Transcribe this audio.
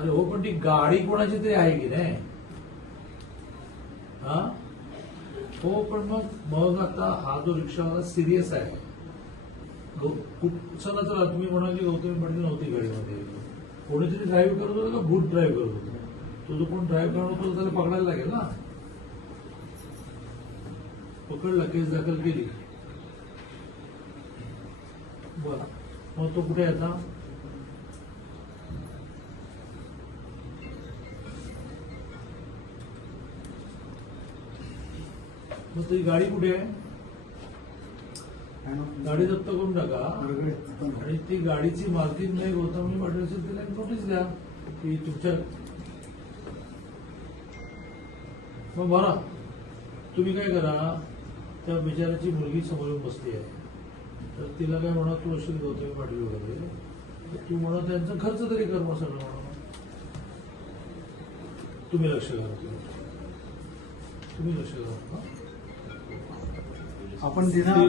अरे हो, पण ती गाडी कोणाची तरी आहे की नाही? हा हो, पण मग आता हा जो रिक्षावाला सिरियस आहे. चला चला, तुम्ही म्हणाल की गौतमी पाटील नव्हती गाडीमध्ये, कोणीतरी ड्राईव्ह करत होतं का भूत ड्राईव्ह करत होतं? तो जो कोण ड्राईव्ह करत होतो त्याला पकडायला लागेल ना. पकडला, केस दाखल केली. बरं, मग तो कुठे आहे आता? मग ती गाडी कुठे आहे? गाडी जप्त करून टाका आणि ती गाडीची मालकीन नाही गौतमी पाटील असेल तिला एक नोटीस द्या की तुमच्या. मग बरा, तुम्ही काय करा, त्या बिचाराची मुलगी समोर येऊन बसली आहे, तर तिला काय म्हणा, तू असेल गौतमी पाटील वगैरे, तू म्हणा त्यांचा खर्च तरी कर मग सगळं म्हणा. तुम्ही लक्ष घाला, तुम्ही लक्ष घाला. आपण